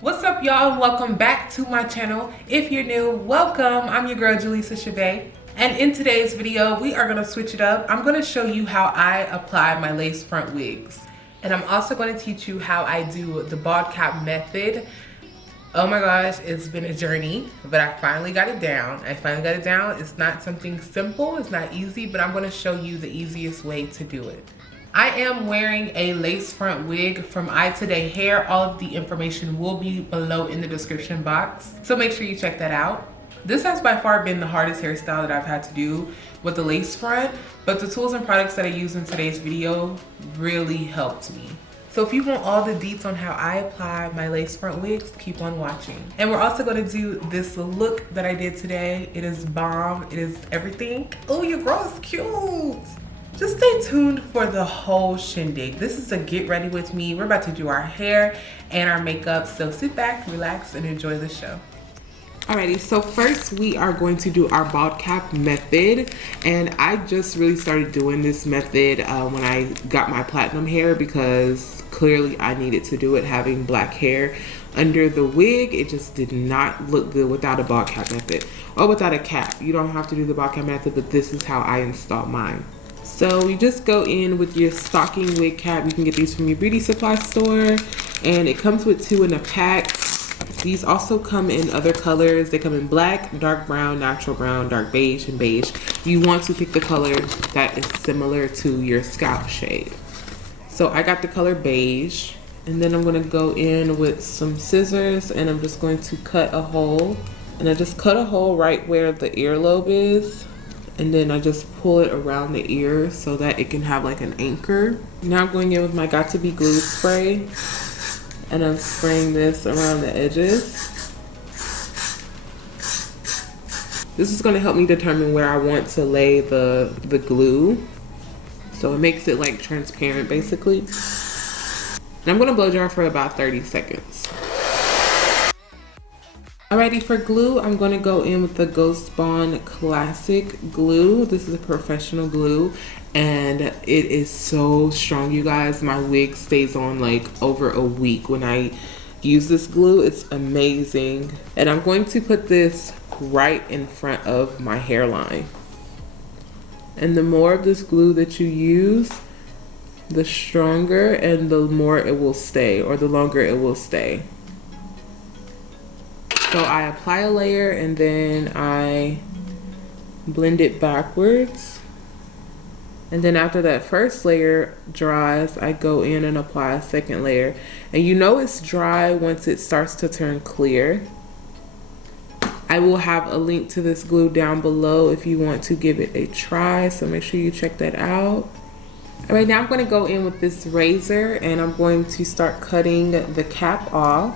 What's up, y'all? Welcome back to my channel. If you're new, welcome. I'm your girl, Julissa Chavez. And in today's video, we are gonna switch it up. I'm gonna show you how I apply my lace front wigs. And I'm also gonna teach you how I do the bald cap method. Oh my gosh, it's been a journey, but I finally got it down. It's not something simple, it's not easy, but I'm gonna show you the easiest way to do it. I am wearing a lace front wig from ITODAY hair. All of the information will be below in the description box, so make sure you check that out. This has by far been the hardest hairstyle that I've had to do with the lace front, but the tools and products that I use in today's video really helped me. So if you want all the deets on how I apply my lace front wigs, keep on watching. And we're also gonna do this look that I did today. It is bomb, it is everything. Oh, your girl is cute. Just stay tuned for the whole shindig. This is a get ready with me. We're about to do our hair and our makeup. So sit back, relax, and enjoy the show. Alrighty, so first we are going to do our bald cap method. And I just really started doing this method when I got my platinum hair because clearly I needed to do it. Having black hair under the wig, it just did not look good without a bald cap method or without a cap. You don't have to do the bald cap method, but this is how I install mine. So you just go in with your stocking wig cap. You can get these from your beauty supply store, and it comes with 2 in a pack. These also come in other colors. They come in black, dark brown, natural brown, dark beige, and beige. You want to pick the color that is similar to your scalp shade. So I got the color beige, and then I'm gonna go in with some scissors, and I'm just going to cut a hole. And I just cut a hole right where the earlobe is. And then I just pull it around the ear so that it can have like an anchor. Now I'm going in with my Got To Be Glue spray. And I'm spraying this around the edges. This is gonna help me determine where I want to lay the glue. So it makes it like transparent basically. And I'm gonna blow dry for about 30 seconds. Alrighty, for glue, I'm going to go in with the Ghost Bond Classic glue. This is a professional glue, and it is so strong, you guys. My wig stays on like over a week when I use this glue. It's amazing. And I'm going to put this right in front of my hairline. And the more of this glue that you use, the stronger and the more it will stay, or the longer it will stay. So I apply a layer and then I blend it backwards. And then after that first layer dries, I go in and apply a second layer. And you know it's dry once it starts to turn clear. I will have a link to this glue down below if you want to give it a try. So make sure you check that out. All right, now I'm going to go in with this razor and I'm going to start cutting the cap off.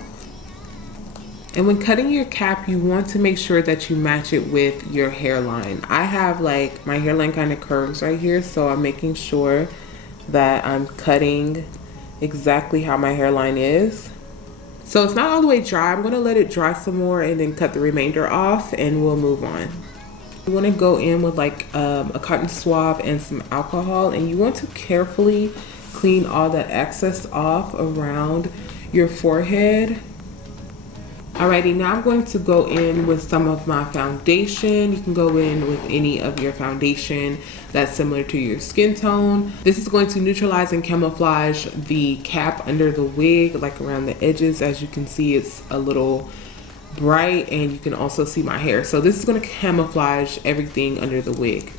And when cutting your cap, you want to make sure that you match it with your hairline. I have like, my hairline kind of curves right here, so I'm making sure that I'm cutting exactly how my hairline is. So it's not all the way dry. I'm gonna let it dry some more and then cut the remainder off and we'll move on. You wanna go in with like a cotton swab and some alcohol, and you want to carefully clean all that excess off around your forehead. Alrighty, now I'm going to go in with some of my foundation. You can go in with any of your foundation that's similar to your skin tone. This is going to neutralize and camouflage the cap under the wig, like around the edges. As you can see, it's a little bright, and you can also see my hair. So this is going to camouflage everything under the wig.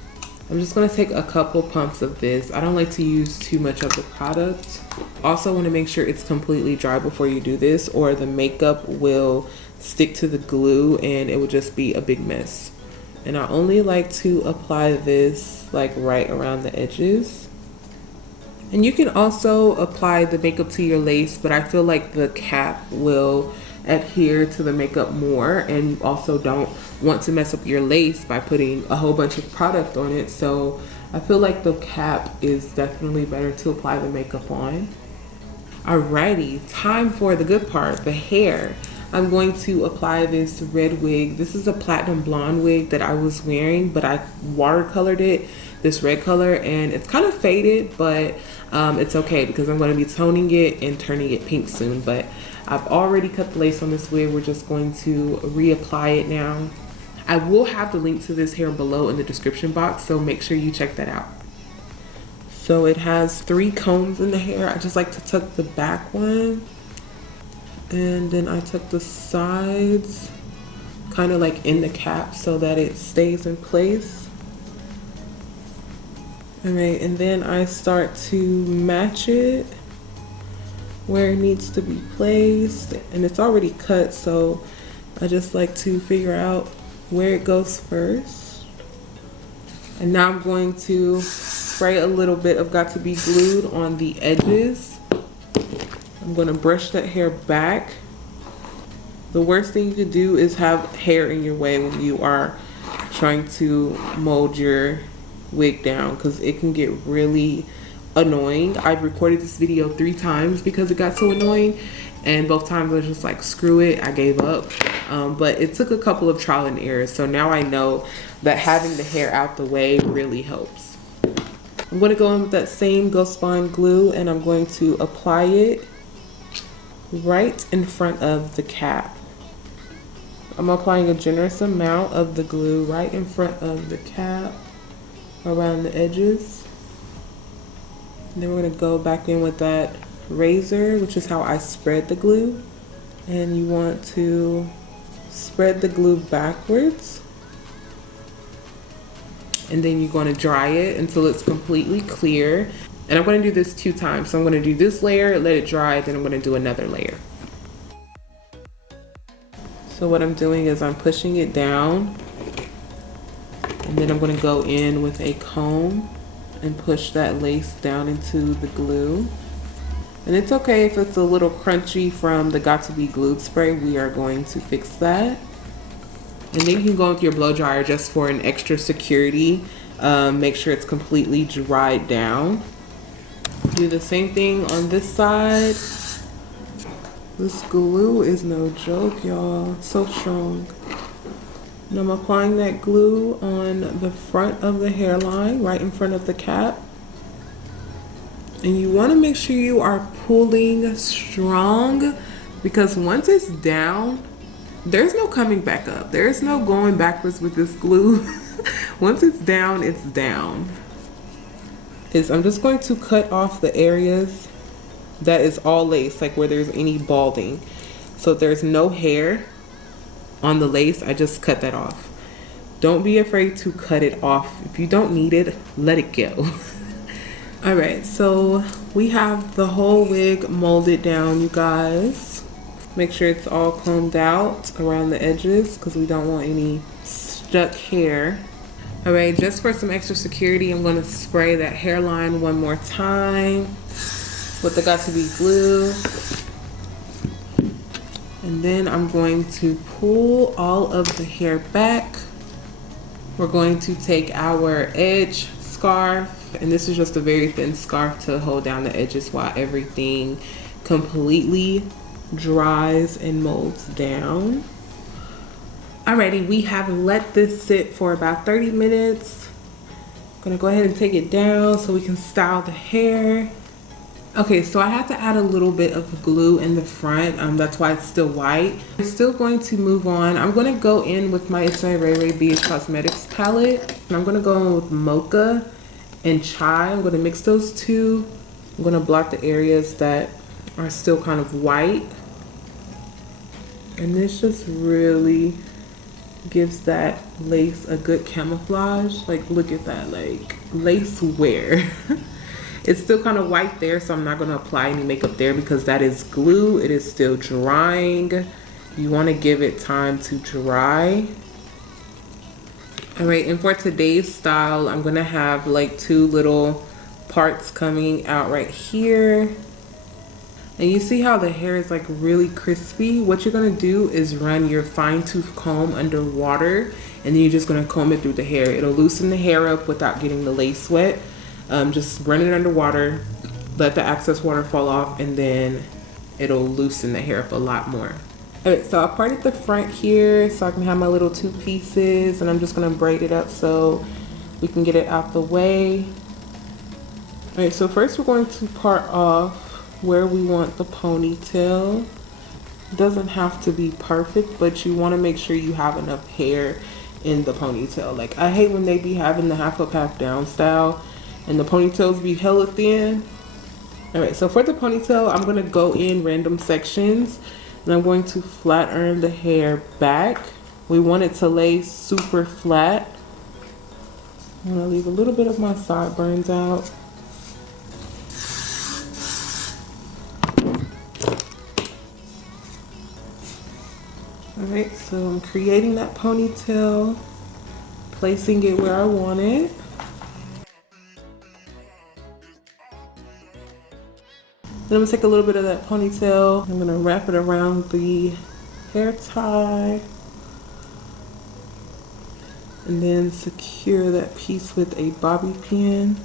I'm just going to take a couple pumps of this. I don't like to use too much of the product. Also want to make sure it's completely dry before you do this, or the makeup will stick to the glue and it will just be a big mess. And I only like to apply this like right around the edges. And you can also apply the makeup to your lace, but I feel like the cap will adhere to the makeup more, and you also don't want to mess up your lace by putting a whole bunch of product on it. So I feel like the cap is definitely better to apply the makeup on. Alrighty, time for the good part, the hair. I'm going to apply this red wig. This is a platinum blonde wig that I was wearing, but I watercolored it this red color, and it's kind of faded, but it's okay because I'm going to be toning it and turning it pink soon. But I've already cut the lace on this wig. We're just going to reapply it now. I will have the link to this hair below in the description box, so make sure you check that out. So it has 3 combs in the hair. I just like to tuck the back one, and then I tuck the sides kind of like in the cap so that it stays in place. All right, and then I start to match it where it needs to be placed, and it's already cut, so I just like to figure out where it goes first. And now I'm going to spray a little bit of Got to Be Glued on the edges. I'm going to brush that hair back. The worst thing you could do is have hair in your way when you are trying to mold your wig down, because it can get really annoying. I've recorded this video 3 times because it got so annoying, and both times I was just like, screw it, I gave up. But it took a couple of trial and errors, so now I know that having the hair out the way really helps. I'm going to go in with that same Ghost Bond glue, and I'm going to apply it right in front of the cap. I'm applying a generous amount of the glue right in front of the cap, around the edges. And then we're going to go back in with that razor, which is how I spread the glue. And you want to spread the glue backwards. And then you're going to dry it until it's completely clear. And I'm going to do this 2 times. So I'm going to do this layer, let it dry, then I'm going to do another layer. So what I'm doing is I'm pushing it down, and then I'm going to go in with a comb and push that lace down into the glue. And it's okay if it's a little crunchy from the Got to Be Glued spray. We are going to fix that. And then you can go with your blow dryer just for an extra security. Make sure it's completely dried down. Do the same thing on this side. This glue is no joke, y'all. So strong. And I'm applying that glue on the front of the hairline, right in front of the cap. And you want to make sure you are pulling strong, because once it's down, there's no coming back up. There's no going backwards with this glue. Once it's down, it's down. I'm just going to cut off the areas that is all lace, like where there's any balding. So if there's no hair on the lace, I just cut that off. Don't be afraid to cut it off. If you don't need it, let it go. All right, so we have the whole wig molded down, you guys. Make sure it's all combed out around the edges, because we don't want any stuck hair. All right, just for some extra security, I'm going to spray that hairline one more time with the Got to Be glue. And then I'm going to pull all of the hair back. We're going to take our edge scarf, and this is just a very thin scarf to hold down the edges while everything completely dries and molds down. Alrighty, we have let this sit for about 30 minutes. I'm gonna go ahead and take it down so we can style the hair. Okay, so I have to add a little bit of glue in the front. That's why it's still white. I'm still going to move on. I'm gonna go in with my It's My Ray Ray BH Cosmetics palette. And I'm gonna go in with Mocha and Chai. I'm gonna mix those two. I'm gonna block the areas that are still kind of white. And this just really gives that lace a good camouflage. Like, look at that, like lace wear. It's still kind of white there, so I'm not going to apply any makeup there because that is glue. It is still drying. You want to give it time to dry. All right, and for today's style, I'm going to have like 2 little parts coming out right here. And you see how the hair is like really crispy? What you're going to do is run your fine tooth comb under water, and then you're just going to comb it through the hair. It'll loosen the hair up without getting the lace wet. Just run it under water, let the excess water fall off, and then it'll loosen the hair up a lot more. Alright, so I parted the front here so I can have my little 2 pieces, and I'm just going to braid it up so we can get it out the way. Alright, so first we're going to part off where we want the ponytail. It doesn't have to be perfect, but you want to make sure you have enough hair in the ponytail. Like, I hate when they be having the half up, half down style and the ponytails be hella thin. All right, so for the ponytail, I'm going to go in random sections and I'm going to flat iron the hair back. We want it to lay super flat. I'm going to leave a little bit of my sideburns out. All right, so I'm creating that ponytail, placing it where I want it. Then I'm gonna take a little bit of that ponytail. I'm gonna wrap it around the hair tie and then secure that piece with a bobby pin.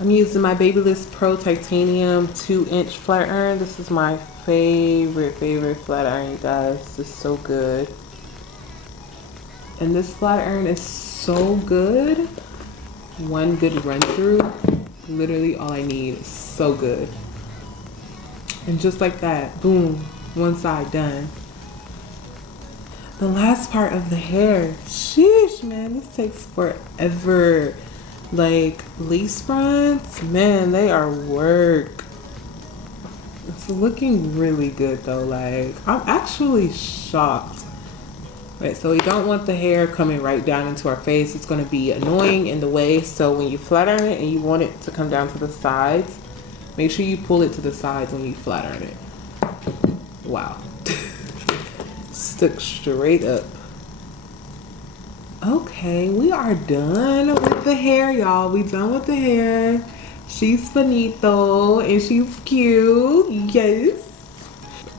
I'm using my Babyliss Pro Titanium 2-inch flat iron. This is my favorite flat iron, you guys. This is so good. And this flat iron is so good. One good run through, literally all I need. Is so good. And just like that, boom, one side done. The last part of the hair, sheesh, man, this takes forever. Like, lace fronts, man, they are work. It's looking really good though. Like, I'm actually shocked. Right, so we don't want the hair coming right down into our face. It's gonna be annoying in the way. So when you flat iron it and you want it to come down to the sides, make sure you pull it to the sides when you flat iron it. Wow. Stuck straight up. Okay, we are done with the hair, y'all. We done with the hair. She's finito and she's cute. Yes.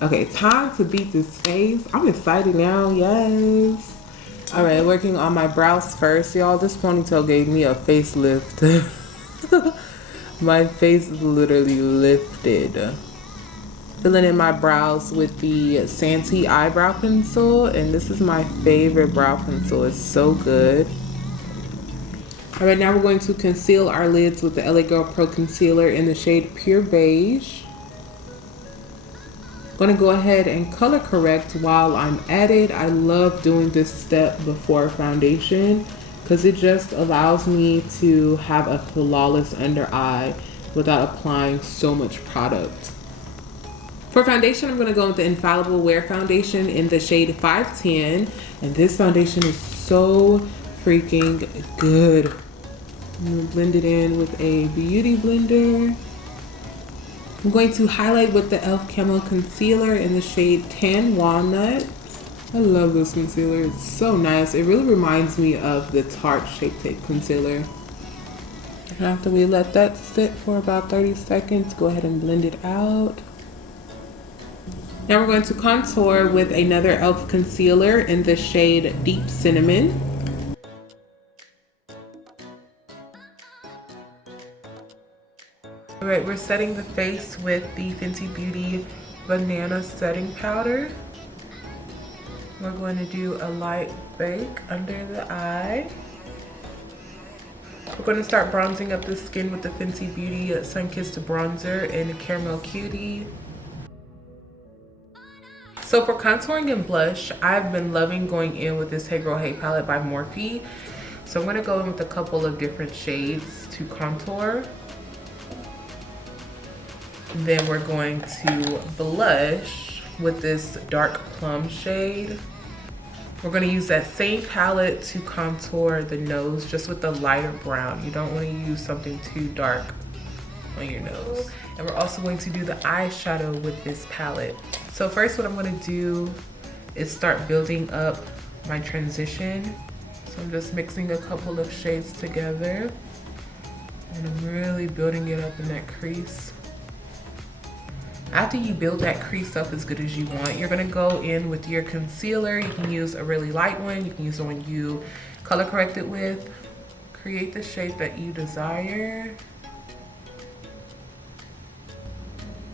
Okay, time to beat this face. I'm excited now. Yes. All right, working on my brows first, y'all. This ponytail gave me a facelift. My face literally lifted. Filling in my brows with the Santee eyebrow pencil, and this is my favorite brow pencil. It's so good. All right, now we're going to conceal our lids with the LA Girl Pro Concealer in the shade Pure Beige. I'm gonna go ahead and color correct while I'm at it. I love doing this step before foundation because it just allows me to have a flawless under eye without applying so much product. For foundation, I'm going to go with the Infallible Wear Foundation in the shade 510. And this foundation is so freaking good. I'm going to blend it in with a beauty blender. I'm going to highlight with the e.l.f. Camo Concealer in the shade Tan Walnut. I love this concealer. It's so nice. It really reminds me of the Tarte Shape Tape Concealer. And after we let that sit for about 30 seconds, go ahead and blend it out. Now we're going to contour with another e.l.f. concealer in the shade Deep Cinnamon. All right, we're setting the face with the Fenty Beauty Banana Setting Powder. We're going to do a light bake under the eye. We're going to start bronzing up the skin with the Fenty Beauty Sunkissed Bronzer in Caramel Cutie. So for contouring and blush, I've been loving going in with this Hey Girl Hey palette by Morphe. So I'm going to go in with a couple of different shades to contour. And then we're going to blush with this dark plum shade. We're going to use that same palette to contour the nose just with the lighter brown. You don't want to use something too dark on your nose. And we're also going to do the eyeshadow with this palette. So first what I'm going to do is start building up my transition. So I'm just mixing a couple of shades together. And I'm really building it up in that crease. After you build that crease up as good as you want, you're going to go in with your concealer. You can use a really light one. You can use the one you color corrected with. Create the shape that you desire.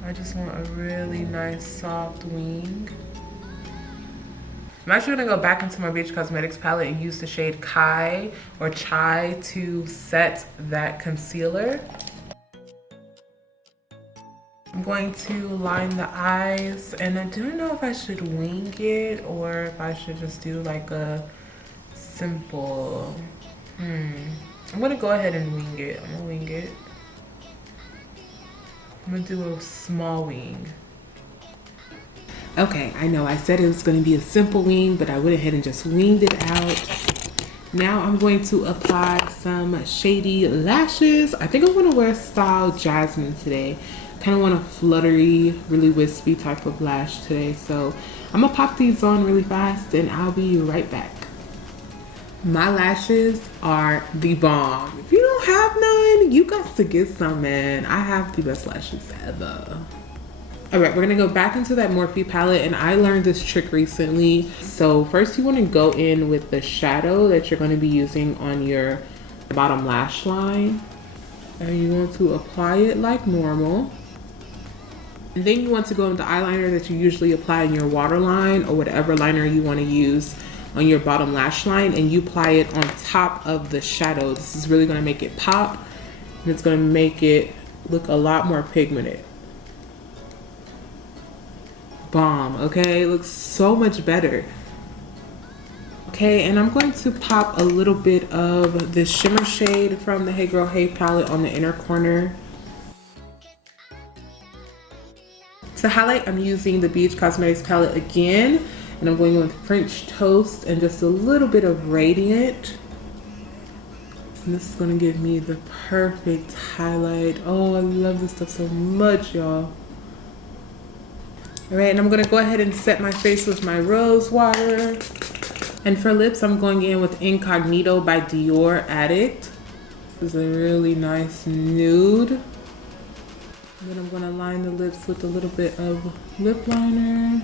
I just want a really nice soft wing. I'm actually gonna go back into my BH Cosmetics palette and use the shade Kai or Chai to set that concealer. I'm going to line the eyes, and I don't know if I should wing it or if I should just do like a simple, I'm gonna go ahead and wing it. I'm gonna wing it. I'm gonna do a small wing. Okay, I know I said it was gonna be a simple wing, but I went ahead and just winged it out. Now I'm going to apply some shady lashes. I think I'm gonna wear style Jasmine today. Kind of want a fluttery, really wispy type of lash today. So I'm gonna pop these on really fast and I'll be right back. My lashes are the bomb. If you don't have none, you got to get some, man. I have the best lashes ever. All right, we're gonna go back into that Morphe palette, and I learned this trick recently. So first you wanna go in with the shadow that you're gonna be using on your bottom lash line. And you want to apply it like normal. And then you want to go with the eyeliner that you usually apply in your waterline or whatever liner you want to use on your bottom lash line, and you apply it on top of the shadow. This is really going to make it pop, and it's going to make it look a lot more pigmented. Bomb, okay? It looks so much better. Okay, and I'm going to pop a little bit of this shimmer shade from the Hey Girl Hey palette on the inner corner. To highlight, I'm using the BH Cosmetics palette again, and I'm going with French Toast and just a little bit of Radiant. And this is gonna give me the perfect highlight. Oh, I love this stuff so much, y'all. All right, and I'm gonna go ahead and set my face with my rose water. And for lips, I'm going in with Incognito by Dior Addict. This is a really nice nude. And then I'm gonna line the lips with a little bit of lip liner.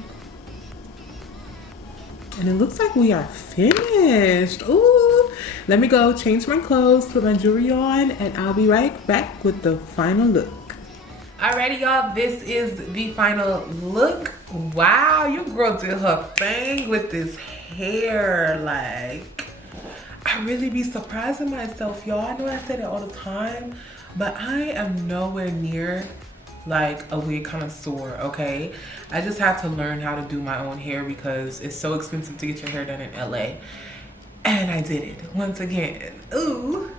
And it looks like we are finished. Ooh, let me go change my clothes, put my jewelry on, and I'll be right back with the final look. Alrighty, y'all, this is the final look. Wow, your girl did her thing with this hair. Like, I really be surprising myself, y'all. I know I say that all the time, but I am nowhere near like a wig connoisseur, okay? I just had to learn how to do my own hair because it's so expensive to get your hair done in LA. And I did it once again. Ooh.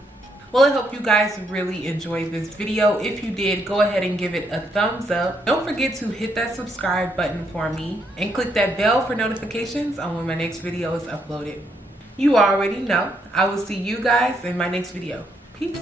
Well, I hope you guys really enjoyed this video. If you did, go ahead and give it a thumbs up. Don't forget to hit that subscribe button for me and click that bell for notifications on when my next video is uploaded. You already know. I will see you guys in my next video. Peace.